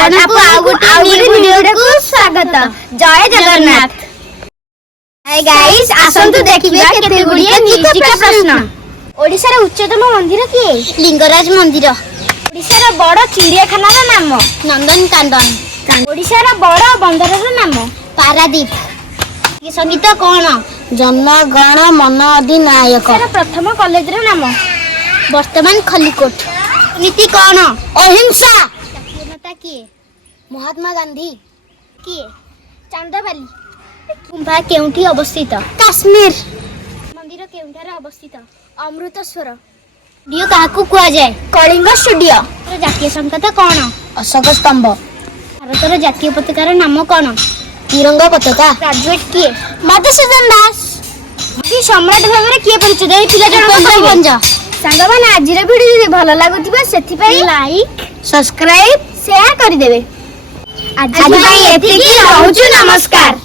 आपको आउ गुटे वीडियो को स्वागत। जय जगन्नाथ। हाय गाइस, आसंतु देखिबे केते गुडिये नीतिका प्रश्न। ओडिसा रा उच्चतम मंदिर किए? लिंगराज मंदिर। ओडिसा रा बड़ चिड़ियाखाना रा नाम? नंदन कानन। ओडिसा रा बड़ बंदर रा नाम? पारादीप। ये संगीत कोन? जन गण मन अधिनायक। ओडिसा रा प्रथम कॉलेज रा नाम? वर्तमान खलीकोट। नीति कोन? अहिंसा। जातीय नेता किए? महात्मा गांधी। किए? चांदाबाली। कुंभा केउठी अवस्थित? काश्मीर। मंदिर केउठारे अवस्थित? अमृतसर। स्टूडियो काहाकू कुआ जाय? कलिंग स्टूडियो। जातीय संकेत कोन? अशोक स्तंभ। भारतर जातीय पताकार नाम कोन? तिरंगा पताका। ग्रेजुएट किए? मधुसूदन दास। कि सम्राट भाबरे किए परिचय देई पिला जण सांग माने आजिर वीडियो जदि भल लागुथिबा सेथि पई लाइक सब्सक्राइब शेयर करि देबे। आज पई एतिकी रहउछु। नमस्कार।